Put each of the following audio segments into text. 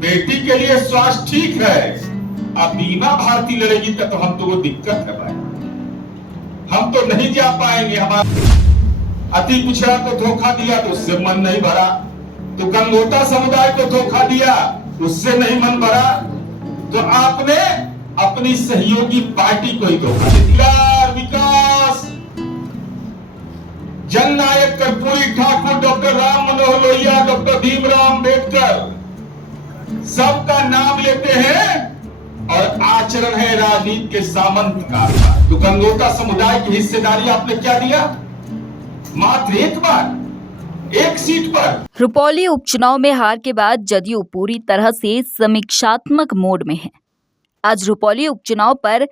बेटी के लिए स्वास्थ्य ठीक है, अब बीमा भारती लड़ेगी तो हम तो वो दिक्कत है भाई, हम तो नहीं जा पाएंगे। हमारे अति पिछड़ा को धोखा दिया तो उससे मन नहीं भरा, तो गंगोटा समुदाय को धोखा दिया उससे नहीं मन भरा, तो आपने अपनी सहयोगी पार्टी को ही धोखा दिया। विकास जननायक कर्पूरी ठाकुर, डॉक्टर राम मनोहर लोहिया, डॉक्टर भीमराव अंबेडकर सबका नाम लेते हैं और आचरण है राजनीति के सामंत का। तो गंगोटा समुदाय की हिस्सेदारी आपने क्या दिया? मात्र एक बार एक सीट पर। रुपौली उपचुनाव में हार के बाद जदयू पूरी तरह से समीक्षात्मक मोड में है। आज रुपौली उपचुनाव पर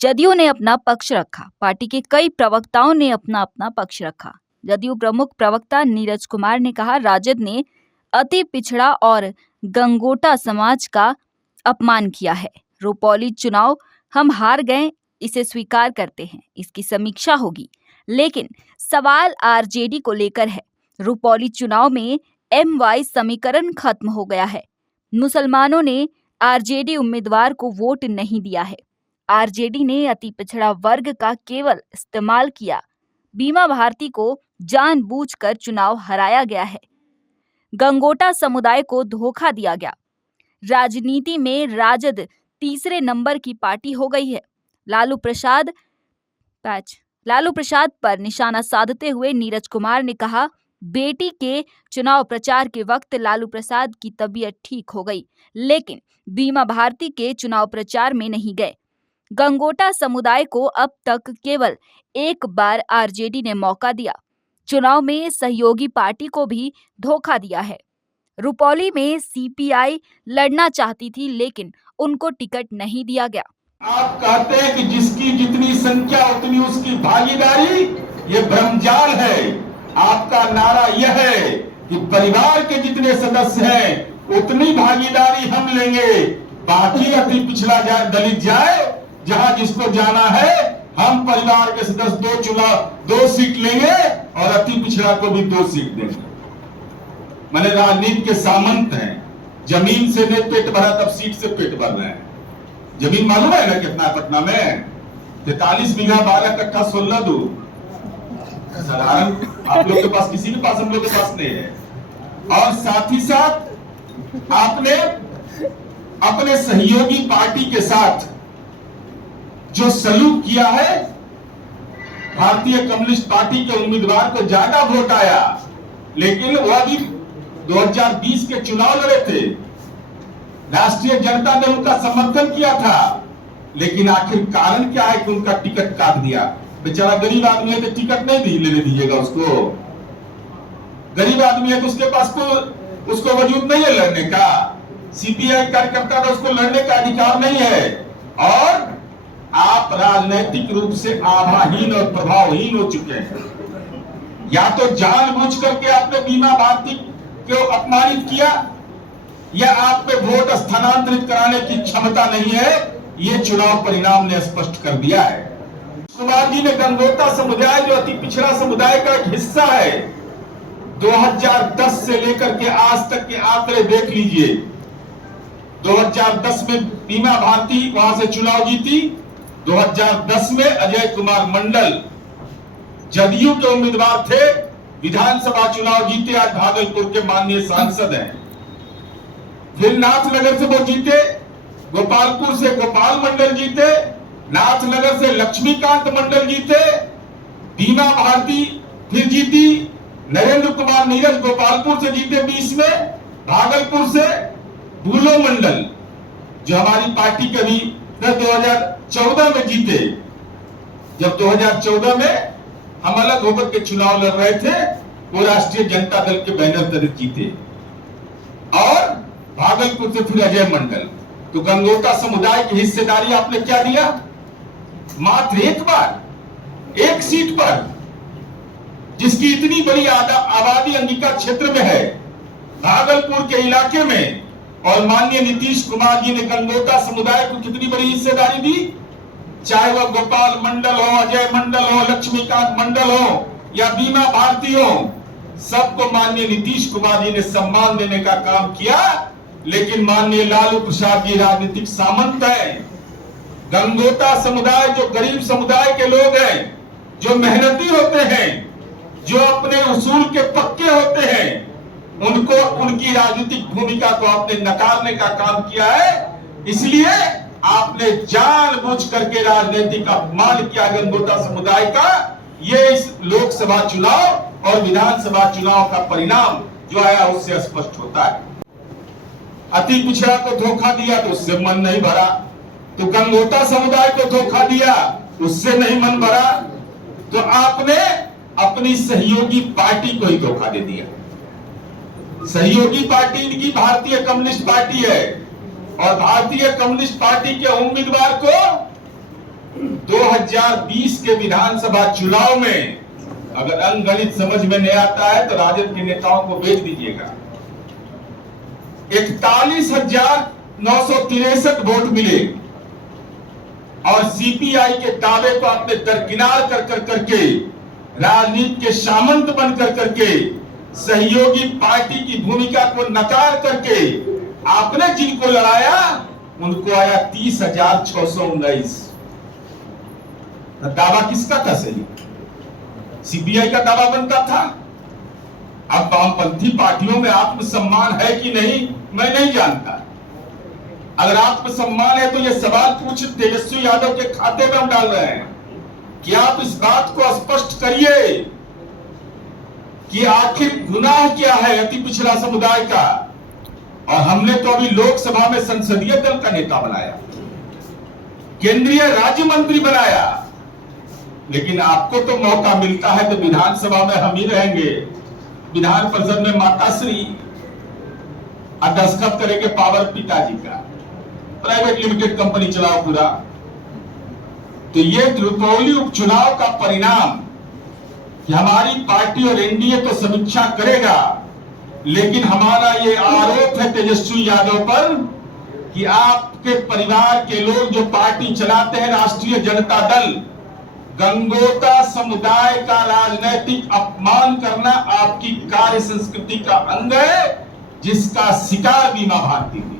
जदयू ने अपना पक्ष रखा। पार्टी के कई प्रवक्ताओं ने अपना पक्ष रखा। जदयू प्रमुख प्रवक्ता नीरज कुमार ने कहा, राजद ने अति पिछड़ा और गंगोटा समाज का अपमान किया है। रुपौली चुनाव हम हार गए, इसे स्वीकार करते हैं, इसकी समीक्षा होगी, लेकिन सवाल आरजेडी को लेकर है। रुपौली चुनाव में MY समीकरण खत्म हो गया है। मुसलमानों ने आरजेडी उम्मीदवार को वोट नहीं दिया है। आरजेडी ने अति पिछड़ा वर्ग का केवल इस्तेमाल किया। बीमा भारती को जानबूझकर चुनाव हराया गया है। गंगोटा समुदाय को धोखा दिया गया। राजनीति में राजद तीसरे नंबर की पार्टी हो गई है। लालू प्रसाद पर निशाना साधते हुए नीरज कुमार ने कहा, बेटी के चुनाव प्रचार के वक्त लालू प्रसाद की तबीयत ठीक हो गई, लेकिन बीमा भारती के चुनाव प्रचार में नहीं गए। गंगोटा समुदाय को अब तक केवल एक बार आरजेडी ने मौका दिया। चुनाव में सहयोगी पार्टी को भी धोखा दिया है। रुपौली में CPI लड़ना चाहती थी, लेकिन उनको टिकट नहीं दिया गया। आप कहते हैं कि जिसकी जितनी संख्या उतनी उसकी भागीदारी, ये भ्रमजाल है। आपका नारा यह है कि परिवार के जितने सदस्य हैं उतनी भागीदारी हम लेंगे, बाकी अति पिछड़ा जाए, दलित जाए, जहां जिसको जाना है, हम परिवार के सदस्य 2 सीट लेंगे और अति पिछड़ा को भी 2 सीट देंगे। मैंने राजनीति के सामंत हैं। जमीन से नहीं पेट भरा तब सीट से पेट भर रहे हैं। जमीन मालूम है ना कितना पटना में? 43 बीघा 12 कट्ठा 16 दूर। साधारण आप लोग के पास, किसी के पास, हम लोग के पास नहीं है। और साथ ही साथ आपने अपने सहयोगी पार्टी के साथ जो सलूक किया है, भारतीय कम्युनिस्ट पार्टी के उम्मीदवार को ज्यादा वोट आया, लेकिन वह भी 2020 के चुनाव लड़े थे। राष्ट्रीय जनता ने उनका समर्थन किया था, लेकिन आखिर कारण क्या है कि उनका टिकट काट दिया? बेचारा गरीब आदमी है तो टिकट नहीं लेने दीजिएगा उसको। गरीब आदमी है तो उसके पास उसको वजूद नहीं है लड़ने का। CPI कार्यकर्ता का उसको लड़ने का अधिकार नहीं है। और आप राजनैतिक रूप से आभाहीन और प्रभावहीन हो चुके हैं। या तो जानबूझ करके आपने बीमा भारती को अपमानित किया, या आप पे वोट स्थानांतरित कराने की क्षमता नहीं है। ये चुनाव परिणाम ने स्पष्ट कर दिया है। कुमार जी ने गंगोटा समुदाय, जो अति पिछड़ा समुदाय का एक हिस्सा है, 2010 से लेकर के आज तक के आंकड़े देख लीजिए। 2010 में बीमा भारती वहां से चुनाव जीती। 2010 में अजय कुमार मंडल जदयू के उम्मीदवार थे, विधानसभा चुनाव जीते, आज भागलपुर के माननीय सांसद हैं। फिर नाथनगर से वो जीते, गोपालपुर से गोपाल मंडल जीते, नाथनगर से लक्ष्मीकांत मंडल जीते, बीमा भारती फिर जीती, नरेंद्र कुमार नीरज गोपालपुर से जीते 20 में, भागलपुर से बुलो मंडल जो हमारी पार्टी के भी 2014 में जीते। जब 2014 में हम अलग होकर के चुनाव लड़ रहे थे, वो राष्ट्रीय जनता दल के बैनर तले जीते। और भागलपुर से फिर अजय मंडल। तो गंगोटा समुदाय की हिस्सेदारी आपने क्या दिया? मात्र एक बार एक सीट पर, जिसकी इतनी बड़ी आबादी अंगिका क्षेत्र में है, भागलपुर के इलाके में। और माननीय नीतीश कुमार जी ने गंगोटा समुदाय को कितनी बड़ी हिस्सेदारी दी? चाहे वह गोपाल मंडल हो, अजय मंडल हो, लक्ष्मीकांत मंडल हो या बीमा भारती हो, सबको माननीय नीतीश कुमार जी ने सम्मान देने का काम किया। लेकिन माननीय लालू प्रसाद जी राजनीतिक सामंत हैं। गंगोता समुदाय जो गरीब समुदाय के लोग हैं, जो मेहनती होते हैं, जो अपने उसूल के पक्के होते हैं, उनको उनकी राजनीतिक भूमिका को आपने नकारने का काम किया है। इसलिए आपने जानबूझ करके राजनीतिक अपमान किया गंगोता समुदाय का। ये इस लोकसभा चुनाव और विधानसभा चुनाव का परिणाम जो आया उससे स्पष्ट होता है। अति पिछड़ा को धोखा दिया तो उससे मन नहीं भरा, तो गंगोता समुदाय को धोखा दिया उससे नहीं मन भरा, तो आपने अपनी सहयोगी पार्टी को ही धोखा दे दिया। सहयोगी पार्टी इनकी भारतीय कम्युनिस्ट पार्टी है और भारतीय कम्युनिस्ट पार्टी के उम्मीदवार को 2020 के विधानसभा चुनाव में अगर अंकगणित समझ में नहीं आता है तो राजद के नेताओं को भेज दीजिएगा। 41,963 वोट मिले और सीपीआई के दावे को आपने दरकिनार करके राजनीति के सामंत बनकर करके सहयोगी पार्टी की भूमिका को नकार करके आपने जिनको लड़ाया उनको आया 30,619। दावा किसका था सही? सीपीआई का दावा बनता था। अब वामपंथी पार्टियों में आत्मसम्मान है कि नहीं मैं नहीं जानता। अगर आत्मसम्मान है तो ये सवाल पूछ तेजस्वी यादव के खाते में हम डाल रहे हैं कि आप इस बात को स्पष्ट करिए कि आखिर गुनाह क्या है अति पिछड़ा समुदाय का। और हमने तो अभी लोकसभा में संसदीय दल का नेता बनाया, केंद्रीय राज्य मंत्री बनाया, लेकिन आपको तो मौका मिलता है तो विधानसभा में हम ही रहेंगे, विधान परिषद में माताश्री और दस्तखत करेंगे पावर पिताजी का, प्राइवेट लिमिटेड कंपनी चलाओ पूरा। तो ये रुपौली उपचुनाव का परिणाम कि हमारी पार्टी और एनडीए तो समीक्षा करेगा, लेकिन हमारा ये आरोप है तेजस्वी यादव पर कि आपके परिवार के लोग जो पार्टी चलाते हैं राष्ट्रीय जनता दल, गंगोता समुदाय का राजनीतिक अपमान करना आपकी कार्य संस्कृति का अंग है, जिसका शिकार बीमा भारती थी।